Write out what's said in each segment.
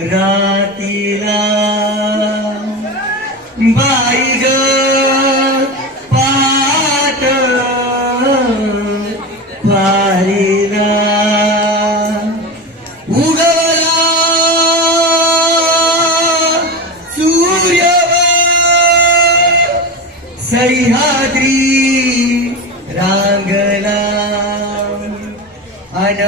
रातीला बाई ग पाट पारीला उगवला सूर्य सह्याद्री रांगला अन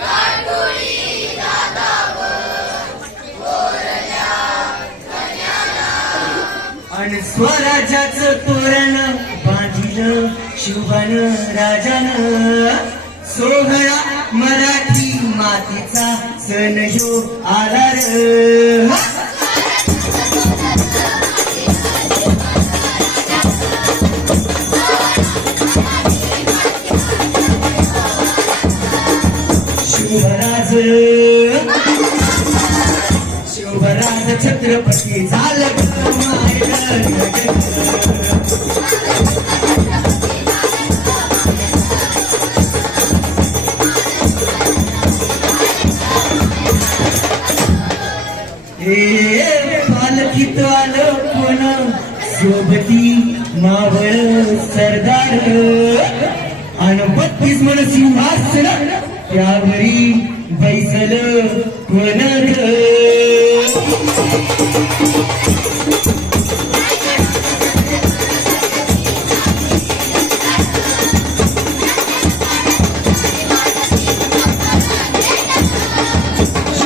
गाटुळी दादाव पुरल्या धन्याला. आणि स्वराज्याचं तोरण बांधिलं शुभन राजन. सोहळा मराठी मातीचा सण ह्यो आला छत्रपती झालं पालखीत आलं कोण? सोबती मावळ सरदार. आणि बत्तीस मन सिंहासन त्यावरी बैसल कोण ग?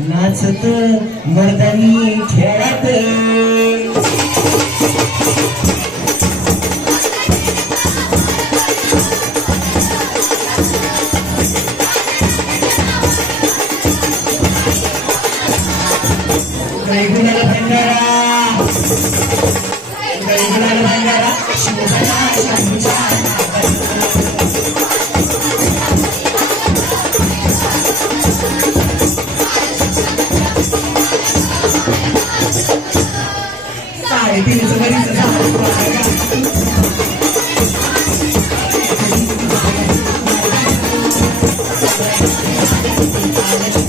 नाचत मर्दानी खेळत. कैगुणाला भंडारा. कैगुणाला भंडारा. शिवसेना शांतीचा साडेतीन सुमारीचं